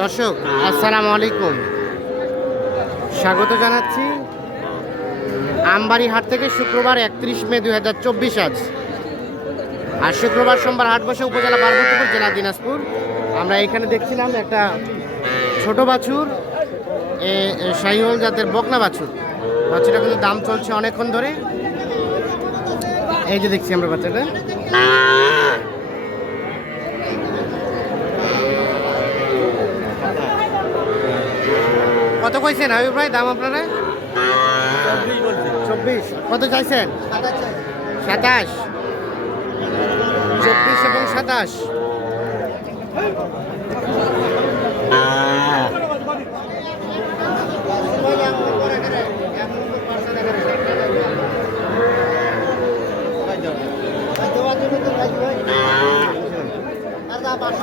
দর্শক আসসালামু আলাইকুম স্বাগত জানাচ্ছি আমবাড়ি হাট থেকে শুক্রবার একত্রিশ মে দুই হাজার চব্বিশ আজ। আর শুক্রবার সোমবার হাট বসে উপজেলা পার্বতীপুর, জেলা দিনাজপুর। আমরা এখানে দেখছিলাম একটা ছোট বাছুর, এ জাতের বকনা বাছুর। বাছুরটা কিন্তু দাম চলছে অনেকক্ষণ ধরে। এই যে দেখছি আমরা বাচ্চাটা। কত কইছেন হাবিব ভাই? দাম আপনারা? চব্বিশ। কত চাইছেন? সাতাশ। চব্বিশ এবং সাতাশ।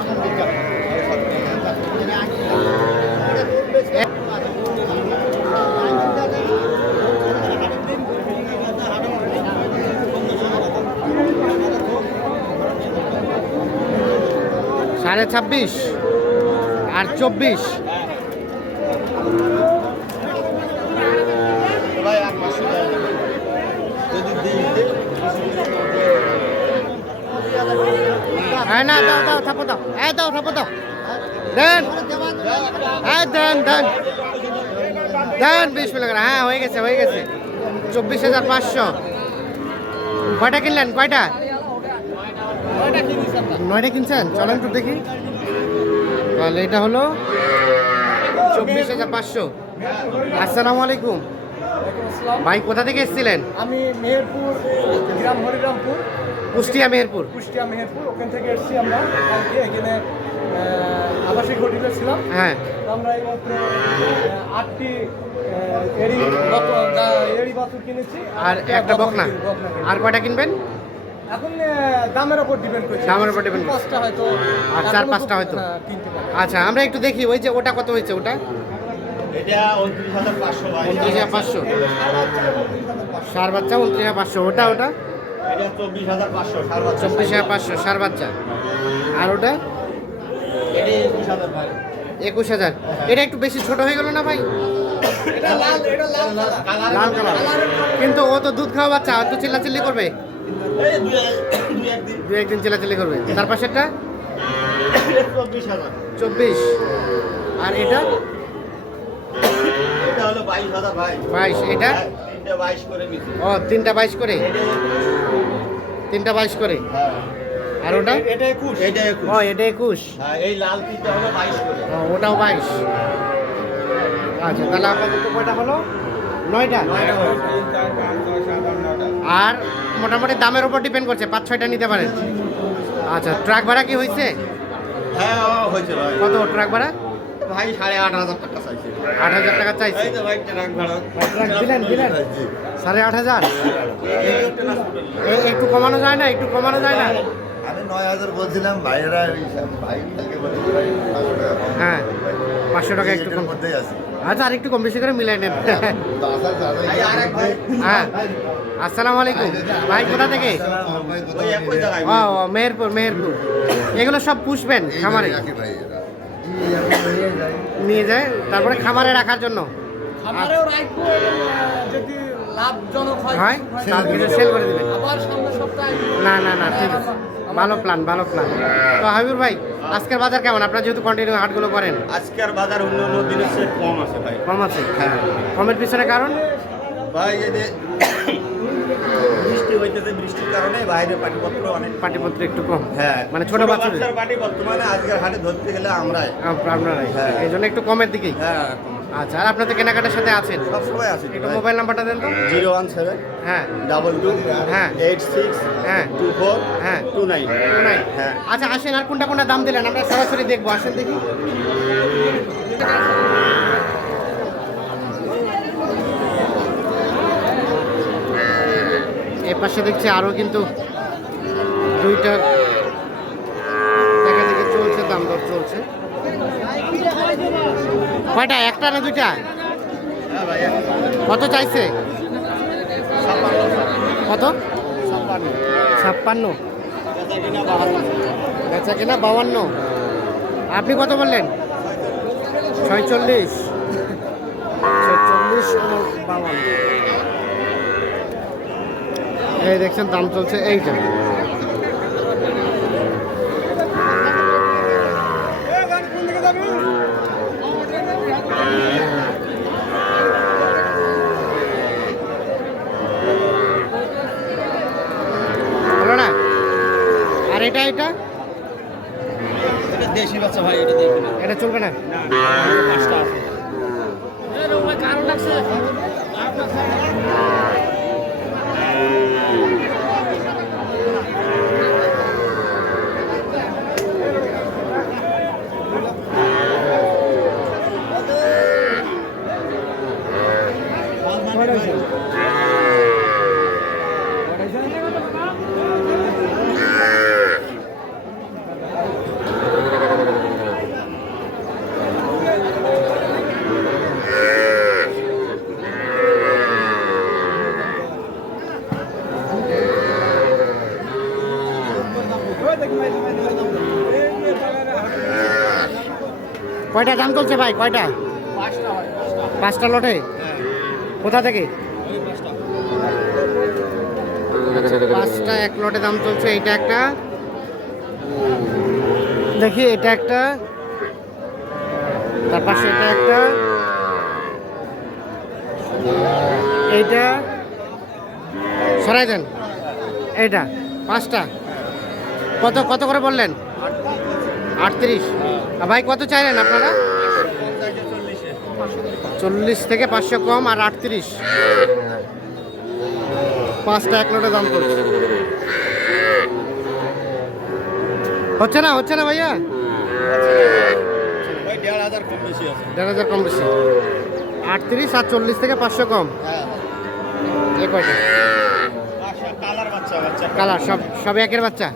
সাড়ে ছাব্বিশ আর চব্বিশ। না, দাও দাও দাও। হ্যাঁ হয়ে গেছে হয়ে গেছে। চব্বিশ হাজার পাঁচশো। কয়টা কিনলেন? কয়টা? নয়টা কিনছেন? চলেন তো দেখি। তাহলে এটা হলো চব্বিশ হাজার পাঁচশো। আসসালামু আলাইকুম। ভাই কোথা থেকে এসেছিলেন? আমি মেহেরপুর গ্রাম হরিরামপুর। কুষ্টিয়া মেহেরপুর। কুষ্টিয়া মেহেরপুর। ওখান থেকে এসেছি আমরা কালকে। এখানে আবাসিক হোটেলে ছিলাম। হ্যাঁ। আমরা এই মাত্র আটটি এড়ি এড়ি বাছুর কিনেছি। আর একটা বকনা। আর কয়টা কিনবেন? এখন দামের উপর ডিপেন্ড করছে। দামের উপর করছে। পাঁচটা হয়তো আর চার পাঁচটা হয়তো। হ্যাঁ, আচ্ছা আমরা একটু দেখি ওই যে ওটা কত হয়েছে ওটা? এটা উনত্রিশ হাজার পাঁচশো ভাই। উনত্রিশ হাজার পাঁচশো। সার বাচ্চা উনত্রিশ হাজার পাঁচশো। ওটা ওটা? চব্বিশ হাজার পাঁচশো সার বাচ্চা। আর ওটা? একুশ হাজার এটা একটু বেশি ছোট হয়ে গেল না ভাই? লাল কালার। কিন্তু ও তো দুধ খাওয়া বাচ্চা হয়তো চিল্লাচিল্লি করবে। দু একদিন। চিল্লাচিল্লি করবে। তার পাশেরটা? চব্বিশ হাজার। চব্বিশ। আর এটা? এটা হলো বাইশ হাজার বাইশ এটা? হ্যাঁ, ও তিনটা বাইশ করে? তিনটা বাইশ করে? হ্যাঁ। আর ওটা? এটা একুশ। এটা একুশ। ও এটা একুশ। হ্যাঁ এই লাল তিনটা হলো বাইশ করে। ওটাও বাইশ। আচ্ছা তাহলে আপাতত কয়টা হলো? নয়টা? আর মোটামুটি দামের উপর ডিপেন্ড করছে পাঁচ ছয়টা নিতে পারেন আচ্ছা ট্রাক ভাড়া কি হয়েছে? হ্যাঁ হয়েছে ভাই। কত ট্রাক ভাড়া? ভাই সাড়ে আট হাজার টাকা চাইছে। আট হাজার টাকা চাইছে? ভাই ট্রাক ভাড়া। ট্রাক দিলেন দিলেন? সাড়ে আট হাজার? একটু কমানো যায় না একটু কমানো যায় না? আমি নয় হাজার বলছিলাম ভাইয়েরা ভাই থেকে বলে পাঁচশো টাকা হ্যাঁ একটু কম। আচ্ছা আর একটু কম বেশি করে মিলাই নেন ভাই হ্যাঁ। আসসালামু আলাইকুম। ভাই কোথা থেকে? ও ও, মেহেরপুর মেহেরপুর। এগুলো সব পুষবেন খামারে? নিয়ে যায়। তারপরে খামারে রাখার জন্য? খামারেও রাখব যদি লাভজনক হয়। হয়? হয়, তাহলে সেল করে দিবেন। আবার সামনের সপ্তাহে না না না ঠিক আছে। ভালো প্ল্যান ভালো প্ল্যান তো হাবিবুর ভাই আজকের বাজার কেমন? আপনারা যেহেতু কন্টিনিউ হাটগুলো করেন। আজকের বাজার অন্য অন্য দিনের চেয়ে কম আছে ভাই। কম আছে? হ্যাঁ। কমের পিছনে কারণ? ভাই এই যে বৃষ্টি হইতেছে বৃষ্টির কারণে বাইরে পাটিপত্র অনেক পাটিপত্র একটু কম। হ্যাঁ। মানে ছোট বাচ্চাদের মানে আজকের হাটে ধরতে গেলে আমরাই। আপনারাই হ্যাঁ। এই জন্য একটু কমের দিকেই। হ্যাঁ আচ্ছা আর আপনার তো কেনাকাটার সাথে আছেন? সবসময় আছি। একটু মোবাইল নাম্বারটা দেন তো। জিরো ওয়ান সেভেন হ্যাঁ। ডাবল টু হ্যাঁ। এইট সিক্স হ্যাঁ। টু ফোর হ্যাঁ। Two nine. Two nine. হ্যাঁ। আচ্ছা আসেন আর কোনটা কোনটা দাম দিলেন? আমরা সরাসরি দেখব আসেন দেখি। এ পাশে দেখছি আরও কিন্তু দুইটা দেখা দেখে চলছে দাম দর চলছে কয়টা? একটা না দুইটা? কত চাইছে? কত? ছাপ্পান্ন। বেচা কিনা বাউান্ন আপনি কত বললেন? ছয়চল্লিশ। ছয়চল্লিশ বাউন্ন এই দেখছেন, দাম চলছে এইটা হলো না আর এটা? এটা দেশি বাচ্চা ভাই এটা দেখি না। এটা চলবে না? পাঁচটা আছে? কয়টা দাম চলছে ভাই? কয়টা? পাঁচটা লটে? কোথা থেকে? পাঁচটা। এক লটে দাম চলছে এইটা একটা। দেখি এটা একটা। তার পাশে এটা একটা। এইটা। সরাই দেন। এইটা পাঁচটা। কত কত করে বললেন? আটত্রিশ। আর ভাই কত চাইলেন আপনারা? চল্লিশ থেকে পাঁচশো কম আর আটত্রিশ। পাঁচটা এক লোটে দাম করছে। হচ্ছে না হচ্ছে না ভাইয়া? দেড় হাজার কম বেশি আটত্রিশ আর চল্লিশ থেকে পাঁচশো কম। এ কয়টা? বাচ্চা। কালার সব সব একের বাচ্চা?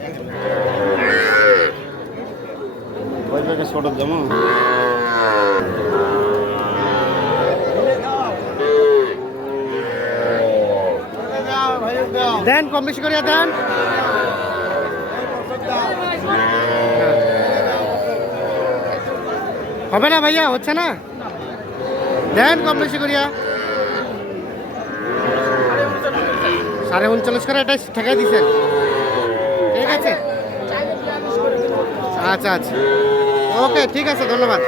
ওই জায়গায় ছোট দেন, কম বেশি করিয়া দেন। হবে না ভাইয়া, হচ্ছে না। দেন, কম বেশি করিয়া। সাড়ে উনচল্লিশ করে এটা ঠেকাই দিছেন। ঠিক আছে। আচ্ছা আচ্ছা। ওকে ঠিক আছে ধন্যবাদ।